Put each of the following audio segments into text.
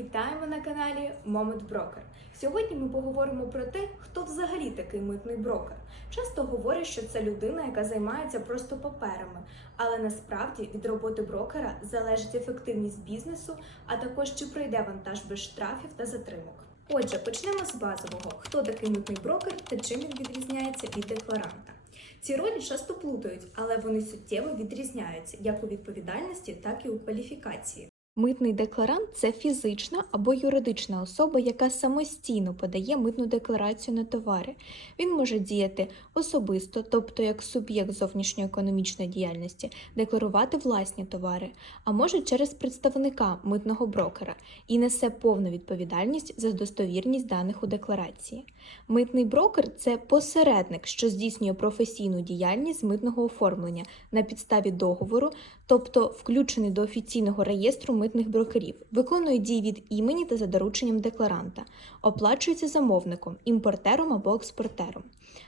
Вітаємо на каналі Moment Broker. Сьогодні ми поговоримо про те, хто взагалі такий митний брокер. Часто говорять, що це людина, яка займається просто паперами, але насправді від роботи брокера залежить ефективність бізнесу, а також чи пройде вантаж без штрафів та затримок. Отже, почнемо з базового: хто такий митний брокер та чим він відрізняється від декларанта. Ці ролі часто плутають, але вони суттєво відрізняються як у відповідальності, так і у кваліфікації. Митний декларант це фізична або юридична особа, яка самостійно подає митну декларацію на товари. Він може діяти особисто, тобто як суб'єкт зовнішньоекономічної діяльності, декларувати власні товари, а може через представника митного брокера і несе повну відповідальність за достовірність даних у декларації. Митний брокер це посередник, що здійснює професійну діяльність митного оформлення на підставі договору, тобто включений до офіційного реєстру митних брокерів, виконує дії від імені та за дорученням декларанта, оплачується замовником, імпортером або експортером.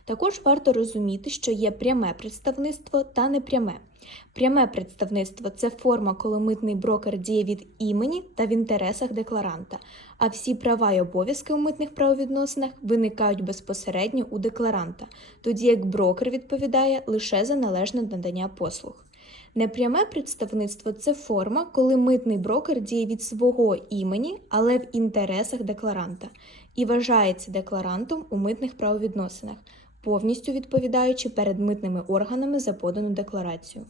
Також варто розуміти, що є пряме представництво та непряме. Пряме представництво це форма, коли митний брокер діє від імені та в інтересах декларанта, а всі права й обов'язки у митних правовідносинах виникають безпосередньо у декларанта, тоді як брокер відповідає лише за належне надання послуг. Непряме представництво це форма, коли митний брокер діє від свого імені, але в інтересах декларанта, і вважається декларантом у митних правовідносинах, повністю відповідаючи перед митними органами за подану декларацію.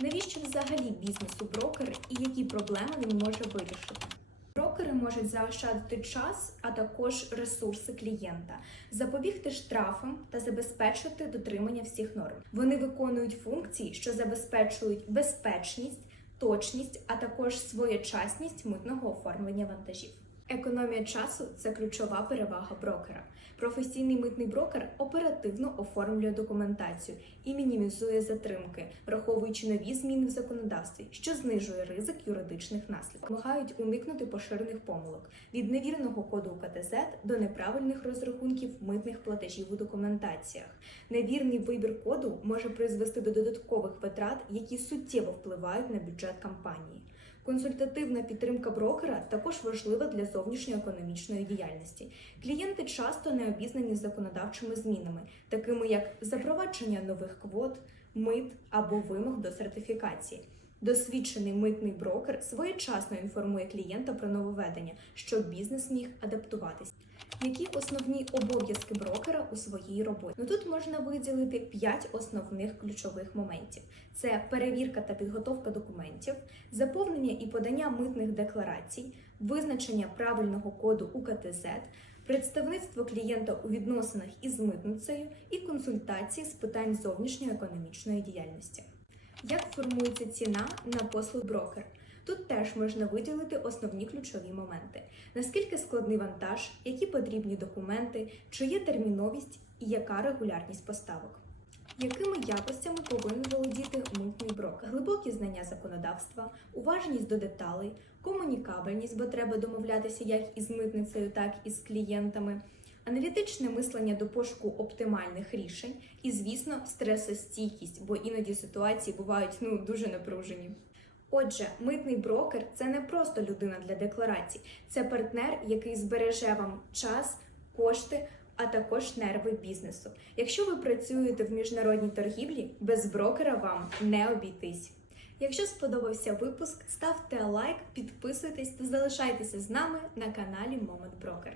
Навіщо взагалі бізнесу брокер і які проблеми він може вирішити? Брокери можуть заощадити час, а також ресурси клієнта, запобігти штрафам та забезпечити дотримання всіх норм. Вони виконують функції, що забезпечують безпечність, точність, а також своєчасність митного оформлення вантажів. Економія часу це ключова перевага брокера. Професійний митний брокер оперативно оформлює документацію і мінімізує затримки, враховуючи нові зміни в законодавстві, що знижує ризик юридичних наслідків. Допомагають уникнути поширених помилок від невірного коду УКТЗ до неправильних розрахунків митних платежів у документаціях. Невірний вибір коду може призвести до додаткових витрат, які суттєво впливають на бюджет компанії. Консультативна підтримка брокера також важлива для зовнішньоекономічної діяльності. Клієнти часто не обізнані законодавчими змінами, такими як запровадження нових квот, мит або вимог до сертифікації. Досвідчений митний брокер своєчасно інформує клієнта про нововведення, щоб бізнес міг адаптуватися. Які основні обов'язки брокера у своїй роботі? Ну тут можна виділити 5 основних ключових моментів: це перевірка та підготовка документів, заповнення і подання митних декларацій, визначення правильного коду УКТЗ, представництво клієнта у відносинах із митницею і консультації з питань зовнішньої економічної діяльності. Як формується ціна на послуг брокер? Тут теж можна виділити основні ключові моменти: наскільки складний вантаж, які потрібні документи, чи є терміновість і яка регулярність поставок. Якими якостями повинен володіти митний брокер? Глибокі знання законодавства, уважність до деталей, комунікабельність, бо треба домовлятися як із митницею, так і з клієнтами, аналітичне мислення до пошуку оптимальних рішень і, звісно, стресостійкість, бо іноді ситуації бувають ну дуже напружені. Отже, митний брокер це не просто людина для декларацій, це партнер, який збереже вам час, кошти, а також нерви бізнесу. Якщо ви працюєте в міжнародній торгівлі, без брокера вам не обійтись. Якщо сподобався випуск, ставте лайк, підписуйтесь та залишайтеся з нами на каналі Moment Broker.